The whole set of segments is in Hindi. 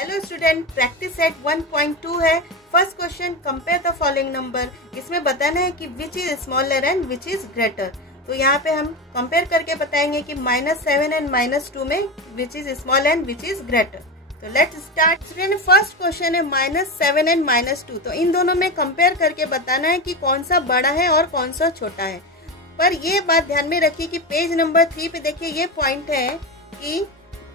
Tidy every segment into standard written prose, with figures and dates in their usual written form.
हेलो स्टूडेंट, प्रैक्टिस सेट 1.2 है। First question, compare the following number. इसमें बताना है कि which is smaller and which is greater. तो यहाँ पे हम कंपेयर करके बताएंगे कि -7 एंड -2 में which is small and which is greater. तो let's start. Student, first question है -7 एंड -2। तो इन दोनों में कंपेयर करके बताना है कि कौन सा बड़ा है और कौन सा छोटा है। पर ये बात ध्यान में रखिए कि पेज नंबर 3 पे देखिए ये पॉइंट है कि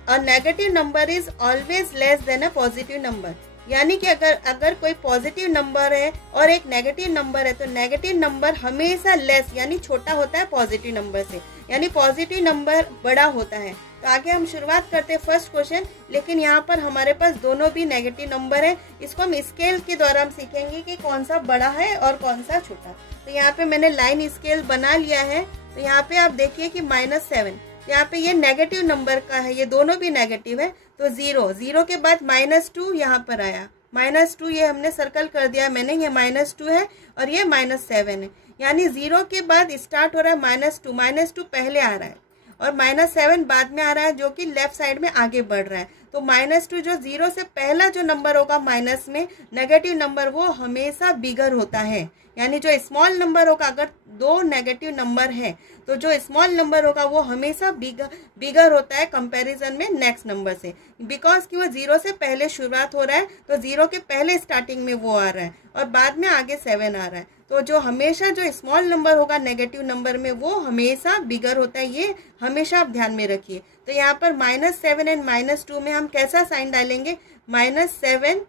a negative number is always less than a positive number. यानी कि अगर कोई पॉजिटिव नंबर है और एक नेगेटिव नंबर है तो नेगेटिव नंबर हमेशा लेस यानी छोटा होता है पॉजिटिव नंबर से, यानी पॉजिटिव नंबर बड़ा होता है। तो आगे हम शुरुआत करते हैं फर्स्ट क्वेश्चन। लेकिन यहाँ पर हमारे पास दोनों भी नेगेटिव नंबर है। इसको हम स्केल के द्वारा हम सीखेंगे कि कौन सा बड़ा है और कौन सा छोटा। तो यहाँ पे मैंने लाइन स्केल बना लिया है। तो यहाँ पे आप देखिए कि -7 यहाँ पे ये नेगेटिव नंबर का है, ये दोनों भी नेगेटिव है। तो 0 के बाद -2 यहाँ पर आया। -2 ये हमने सर्कल कर दिया मैंने, ये -2 है और ये -7 है। यानी 0 के बाद स्टार्ट हो रहा है -2 पहले आ रहा है और -7 बाद में आ रहा है, जो कि लेफ्ट साइड में आगे बढ़ रहा है। तो -2 जो 0 से पहला जो नंबर होगा माइनस में नेगेटिव नंबर, वो हमेशा बिगर होता है। यानी जो स्मॉल नंबर होगा, अगर दो नेगेटिव नंबर है तो जो स्मॉल नंबर होगा वो हमेशा बिगर होता है कंपैरिजन में नेक्स्ट नंबर से, बिकॉज कि वो 0 से पहले शुरुआत हो रहा है। तो 0 के पहले स्टार्टिंग में वो आ रहा है और बाद में आगे 7 आ रहा है। तो जो हमेशा जो स्मॉल नंबर होगा नेगेटिव नंबर में वो हमेशा बिगर होता है, ये हमेशा आप ध्यान में रखिए। तो यहाँ पर -7 एंड -2 में हम कैसा साइन डालेंगे? -7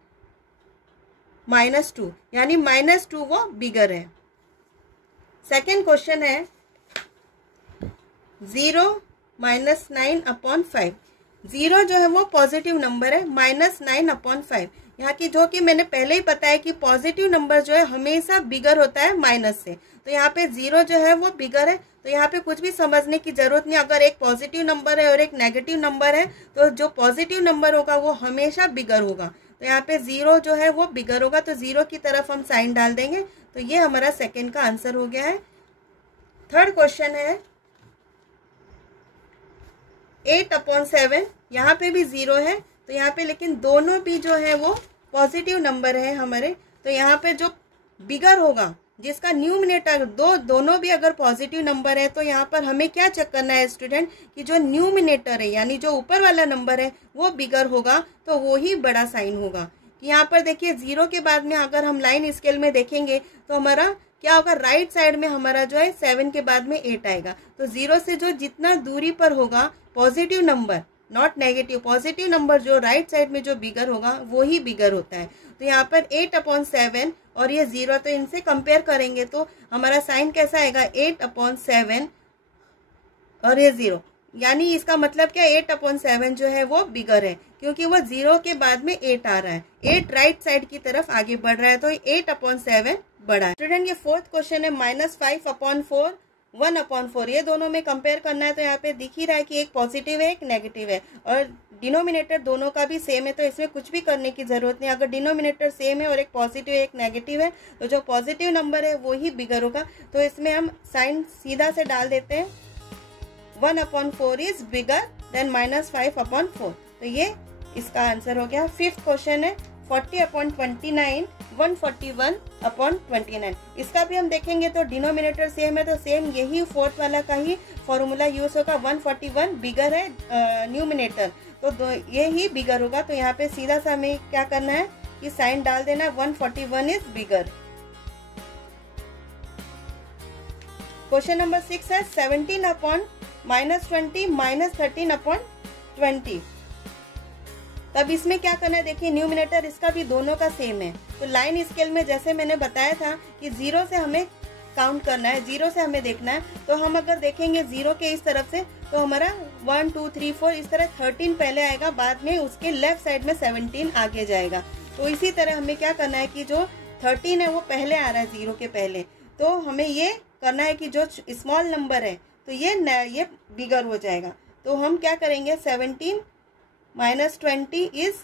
-2, यानी -2 वो बिगर है। सेकेंड क्वेश्चन है 0 -9/5। 0 जो है वो पॉजिटिव नंबर है, -9/5। यहाँ की जो कि मैंने पहले ही बताया कि पॉजिटिव नंबर जो है हमेशा बिगर होता है माइनस से। तो यहाँ पे 0 जो है वो बिगर है। तो यहाँ पे कुछ भी समझने की जरूरत नहीं। अगर एक पॉजिटिव नंबर है और एक नेगेटिव नंबर है तो जो पॉजिटिव नंबर होगा वो हमेशा बिगर होगा। तो यहाँ पे 0 जो है वो बिगर होगा, तो 0 की तरफ हम साइन डाल देंगे। तो ये हमारा सेकेंड का आंसर हो गया है। थर्ड क्वेश्चन है 8/7। यहाँ पे भी 0 है। तो यहाँ पे लेकिन दोनों भी जो है वो पॉजिटिव नंबर है हमारे। तो यहाँ पे जो बिगर होगा, जिसका न्यूमिनेटर दोनों भी अगर पॉजिटिव नंबर है, तो यहाँ पर हमें क्या चेक करना है स्टूडेंट कि जो न्यूमिनेटर है यानी जो ऊपर वाला नंबर है वो बिगर होगा, तो वो ही बड़ा साइन होगा। यहाँ पर देखिए 0 के बाद में अगर हम लाइन स्केल में देखेंगे तो हमारा क्या होगा, राइट साइड में हमारा जो है 7 के बाद में 8 आएगा। तो 0 से जो जितना दूरी पर होगा positive number, not negative, positive number जो राइट साइड में जो बिगर होगा वो ही बिगर होता है। तो यहाँ पर 8/7 और ये 0, तो इनसे कंपेयर करेंगे तो हमारा साइन कैसा आएगा? 8/7 और ये 0, यानी इसका मतलब क्या, 8/7 जो है वो बिगर है, क्योंकि वो 0 के बाद में 8 आ रहा है। 8 राइट साइड की तरफ आगे बढ़ रहा है, तो 8/7 बड़ा है। स्टूडेंट, ये फोर्थ क्वेश्चन है -5/4 1/4। ये दोनों में कंपेयर करना है। तो यहाँ पे दिख ही रहा है कि एक पॉजिटिव है एक नेगेटिव है और डिनोमिनेटर दोनों का भी सेम है, तो इसमें कुछ भी करने की जरूरत नहीं। अगर डिनोमिनेटर सेम है और एक पॉजिटिव है एक नेगेटिव है तो जो पॉजिटिव नंबर है वो ही बिगर होगा। तो इसमें हम साइन सीधा से डाल देते हैं, 1/4 इज बिगर देन -5/4। तो ये इसका आंसर हो गया। फिफ्थ क्वेश्चन है 40/29 141/29। इसका भी हम देखेंगे तो डिनोमिनेटर सेम है, तो सेम यही फोर्थ वाला का ही फॉर्मूला यूज होगा। 141 बिगर है न्यूमिनेटर, तो ये ही बिगर होगा। तो यहाँ पे सीधा सा हमें क्या करना है कि साइन डाल देना, 141 इज बिगर। क्वेश्चन नंबर 6 है 17/-20 -13/20। तब इसमें क्या करना है, देखिए न्यूमिनेटर इसका भी दोनों का सेम है। तो लाइन स्केल में जैसे मैंने बताया था कि 0 से हमें काउंट करना है, 0 से हमें देखना है। तो हम अगर देखेंगे 0 के इस तरफ से तो हमारा 1 2 3 4 इस तरह 13 पहले आएगा, बाद में उसके लेफ्ट साइड में 17 आगे जाएगा। तो इसी तरह हमें क्या करना है कि जो 13 है वो पहले आ रहा है 0 के पहले, तो हमें ये करना है कि जो स्मॉल नंबर है तो ये बिगर हो जाएगा। तो हम क्या करेंगे, 17 -20 इज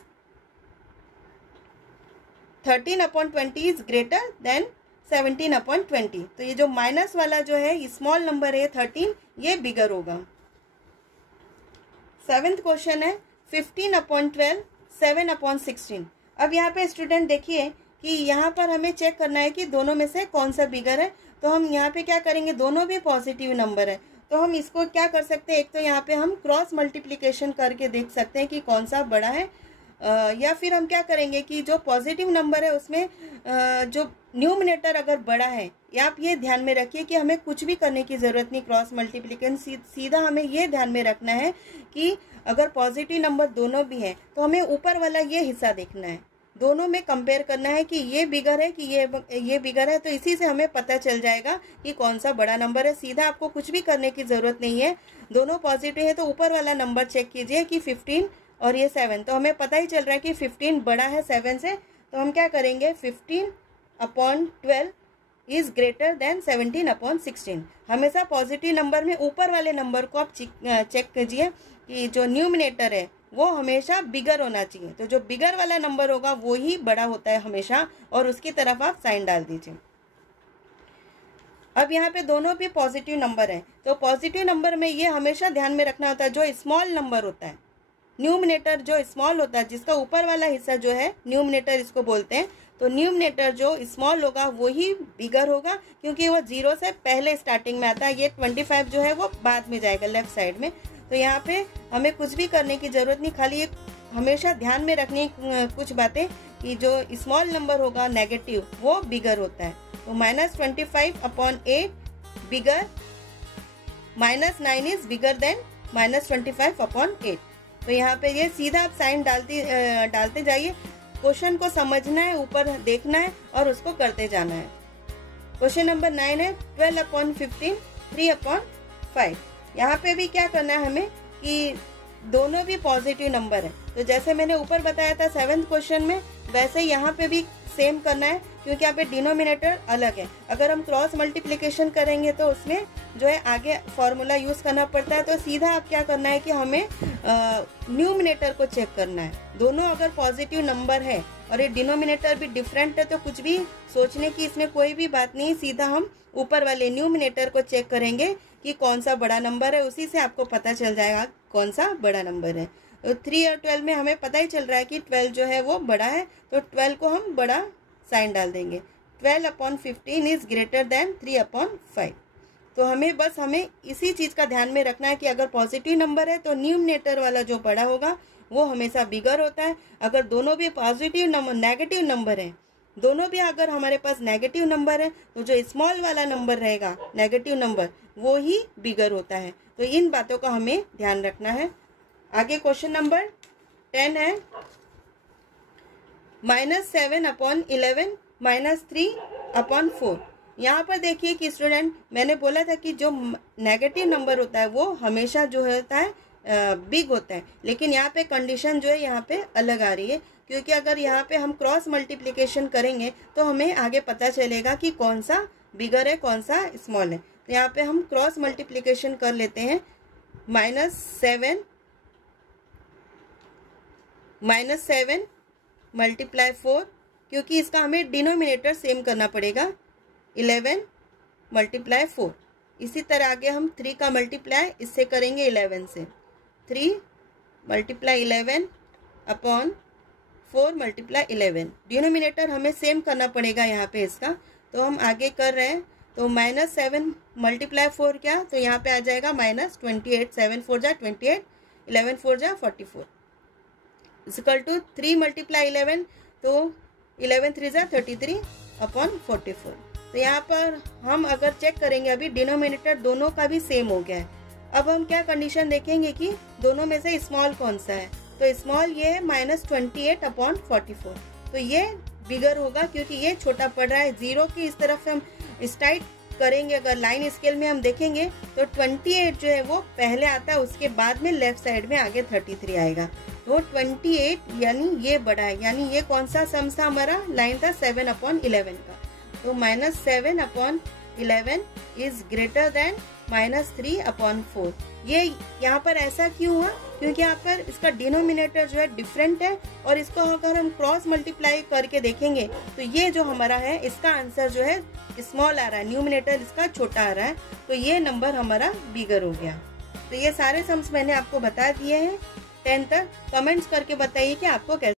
13/20 इज ग्रेटर देन 17/20। तो ये जो माइनस वाला जो है स्मॉल नंबर है 13, ये बिगर होगा। सेवेंथ क्वेश्चन है 15/12 7/16। अब यहाँ पे स्टूडेंट देखिए कि यहाँ पर हमें चेक करना है कि दोनों में से कौन सा बिगर है। तो हम यहाँ पे क्या करेंगे, दोनों भी पॉजिटिव नंबर है, तो हम इसको क्या कर सकते हैं, एक तो यहाँ पे हम क्रॉस मल्टीप्लिकेशन करके देख सकते हैं कि कौन सा बड़ा है, या फिर हम क्या करेंगे कि जो पॉजिटिव नंबर है उसमें जो न्यूमरेटर अगर बड़ा है, या आप ये ध्यान में रखिए कि हमें कुछ भी करने की ज़रूरत नहीं क्रॉस मल्टीप्लिकेशन, सीधा हमें ये ध्यान में रखना है कि अगर पॉजिटिव नंबर दोनों भी हैं तो हमें ऊपर वाला ये हिस्सा देखना है, दोनों में कंपेयर करना है कि ये बिगर है कि ये बिगर है। तो इसी से हमें पता चल जाएगा कि कौन सा बड़ा नंबर है। सीधा आपको कुछ भी करने की ज़रूरत नहीं है, दोनों पॉजिटिव है तो ऊपर वाला नंबर चेक कीजिए कि 15 और ये 7, तो हमें पता ही चल रहा है कि 15 बड़ा है 7 से। तो हम क्या करेंगे, 15/12 इज़ ग्रेटर देन 17/16। हमेशा पॉजिटिव नंबर में ऊपर वाले नंबर को आप चेक कीजिए कि जो न्यूमरेटर है वो हमेशा बिगर होना चाहिए। तो जो बिगर वाला नंबर होगा वो ही बड़ा होता है हमेशा, और उसकी तरफ आप साइन डाल दीजिए। अब यहाँ पे दोनों भी पॉजिटिव नंबर है, तो पॉजिटिव नंबर में ये हमेशा ध्यान में रखना होता है, जो स्मॉल नंबर होता है, न्यूमरेटर जो स्मॉल होता है, जिसका ऊपर वाला हिस्सा जो है न्यूमरेटर इसको बोलते हैं, तो न्यूमरेटर जो स्मॉल होगा वो ही बिगर होगा, क्योंकि वो 0 से पहले स्टार्टिंग में आता है। ये 25 जो है वो बाद में जाएगा लेफ्ट साइड में। तो यहाँ पे हमें कुछ भी करने की ज़रूरत नहीं, खाली एक हमेशा ध्यान में रखनी कुछ बातें कि जो स्मॉल नंबर होगा नेगेटिव वो बिगर होता है। तो -25/8 बिगर, -9 इज बिगर देन -25/8। तो यहाँ पे ये सीधा आप साइन डालते जाइए। क्वेश्चन को समझना है, ऊपर देखना है और उसको करते जाना है। क्वेश्चन नंबर 9 है 12/15 3/5। यहाँ पे भी क्या करना है हमें कि दोनों भी पॉजिटिव नंबर है, तो जैसे मैंने ऊपर बताया था 7th क्वेश्चन में, वैसे यहाँ पे भी सेम करना है, क्योंकि यहाँ पे डिनोमिनेटर अलग है। अगर हम क्रॉस मल्टीप्लिकेशन करेंगे तो उसमें जो है आगे फॉर्मूला यूज़ करना पड़ता है। तो सीधा आप क्या करना है कि हमें न्यूमिनेटर को चेक करना है। दोनों अगर पॉजिटिव नंबर है और ये डिनोमिनेटर भी डिफरेंट है तो कुछ भी सोचने की इसमें कोई भी बात नहीं, सीधा हम ऊपर वाले न्यूमिनेटर को चेक करेंगे कि कौन सा बड़ा नंबर है, उसी से आपको पता चल जाएगा कौन सा बड़ा नंबर है। तो 3 और 12 में हमें पता ही चल रहा है कि 12 जो है वो बड़ा है, तो 12 को हम बड़ा साइन डाल देंगे। 12/15 इज ग्रेटर देन 3/5। तो हमें इसी चीज़ का ध्यान में रखना है कि अगर पॉजिटिव नंबर है तो न्यूमरेटर वाला जो बड़ा होगा वो हमेशा बिगर होता है। अगर दोनों भी पॉजिटिव नंबर नेगेटिव नंबर है, दोनों भी अगर हमारे पास नेगेटिव नंबर है तो जो स्मॉल वाला नंबर रहेगा नेगेटिव नंबर वो ही बिगर होता है। तो इन बातों का हमें ध्यान रखना है। आगे क्वेश्चन नंबर 10 है -7/11 -3/4। यहाँ पर देखिए कि स्टूडेंट, मैंने बोला था कि जो नेगेटिव नंबर होता है वो हमेशा जो होता है बिग होता है, लेकिन यहाँ पे कंडीशन जो है यहाँ पे अलग आ रही है, क्योंकि अगर यहाँ पे हम क्रॉस मल्टीप्लिकेशन करेंगे तो हमें आगे पता चलेगा कि कौन सा बिगर है कौन सा स्मॉल है। तो यहाँ पे हम क्रॉस मल्टीप्लिकेशन कर लेते हैं। -7 × 4, क्योंकि इसका हमें डिनोमिनेटर सेम करना पड़ेगा। 11 × 4। इसी तरह आगे हम 3 का मल्टीप्लाई इससे करेंगे 11 से। 3 × 11/4 × 11। डिनोमिनेटर हमें सेम करना पड़ेगा यहाँ पे इसका। तो हम आगे कर रहे हैं, तो -7 × 4 क्या, तो यहाँ पे आ जाएगा -28। 7 4 जा 28, 11 4 जा 44 इक्वल टू 3 × 11, तो 11 3 जा 33/44। तो यहाँ पर हम अगर चेक करेंगे, अभी डिनोमिनेटर दोनों का भी सेम हो गया है। अब हम क्या कंडीशन देखेंगे कि दोनों में से स्मॉल कौन सा है, तो स्मॉल ये है -28/44। तो ये बिगर होगा क्योंकि ये छोटा पड़ रहा है। 0 की इस तरफ हम स्ट्राइट करेंगे, अगर लाइन स्केल में हम देखेंगे तो 28 जो है वो पहले आता है, उसके बाद में लेफ्ट साइड में आगे 33 आएगा। तो 28 यानी ये बड़ा है, यानी ये कौन सा सम था हमारा, लाइन था 7/11 का। तो -7/11 इज ग्रेटर देन -3/4। ये यहाँ पर ऐसा क्यों हुआ, क्योंकि यहाँ पर इसका डिनोमिनेटर जो है डिफरेंट है, और इसको अगर हम क्रॉस मल्टीप्लाई करके देखेंगे तो ये जो हमारा है इसका आंसर जो है स्मॉल आ रहा है, न्यूमिनेटर इसका छोटा आ रहा है, तो ये नंबर हमारा बिगर हो गया। तो ये सारे सम्स मैंने आपको बता दिए हैं। 10 तक कमेंट्स करके बताइए कि आपको कैसे